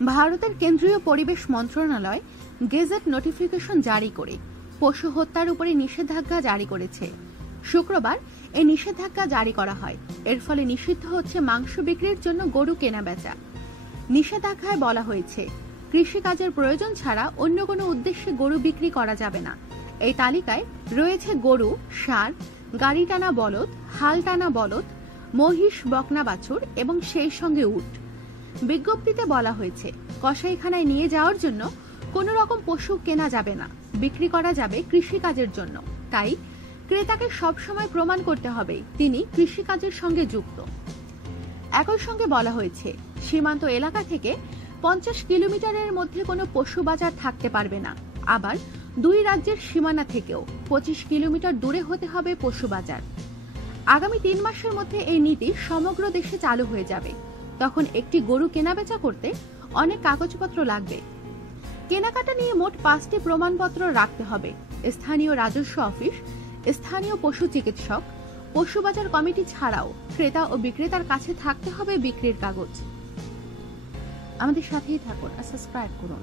ভারতের কেন্দ্রীয় পরিবেশ মন্ত্রণালয় গেজেট নোটিফিকেশন জারি করে পশু হত্যার উপরে নিষেধাজ্ঞা জারি করেছে। শুক্রবার এই নিষেধাজ্ঞা জারি করা হয়। এর ফলে নিষিদ্ধ হচ্ছে মাংস বিক্রির জন্য গরু কেনাবেচা। নিষেধাজ্ঞায় বলা হয়েছে, কৃষিকাজের প্রয়োজন ছাড়া অন্য কোনো উদ্দেশ্যে গরু বিক্রি করা যাবে না। এই তালিকায় রয়েছে গরু, ষাঁড়, গাড়ি টানা বলদ, হাল টানা বলদ, মহিষ, বকনা বাছুর এবং সেই সঙ্গে উট। বিজ্ঞপ্তিতে বলা হয়েছে, কসাইখানায় নিয়ে যাওয়ার জন্য কোনো রকম পশু কেনা যাবে না, বিক্রি করা যাবে কৃষিকাজের জন্য। তাই ক্রেতাকে সবসময় প্রমাণ করতে হবে তিনি কৃষিকাজের সঙ্গে যুক্ত। একই সঙ্গে বলা হয়েছে, সীমান্ত এলাকা থেকে 50 কিলোমিটারের মধ্যে কোনো পশু বাজার থাকতে পারবে না। আবার দুই রাজ্যের সীমানা থেকেও 25 কিলোমিটার দূরে হতে হবে পশু বাজার। আগামী 3 মাসের মধ্যে এই নীতি সমগ্র দেশে চালু হয়ে যাবে। তখন একটি গরু কেনাবেচা করতে অনেক কাগজপত্র লাগবে। কেনাকাটা নিয়ে মোট 5টি প্রমাণপত্র রাখতে হবে। স্থানীয় রাজস্ব অফিস, স্থানীয় পশু চিকিৎসক, পশু বাজার কমিটি ছাড়াও ক্রেতা ও বিক্রেতার কাছে থাকতে হবে বিক্রির কাগজ। আমাদের সাথেই থাকুন আর সাবস্ক্রাইব করুন।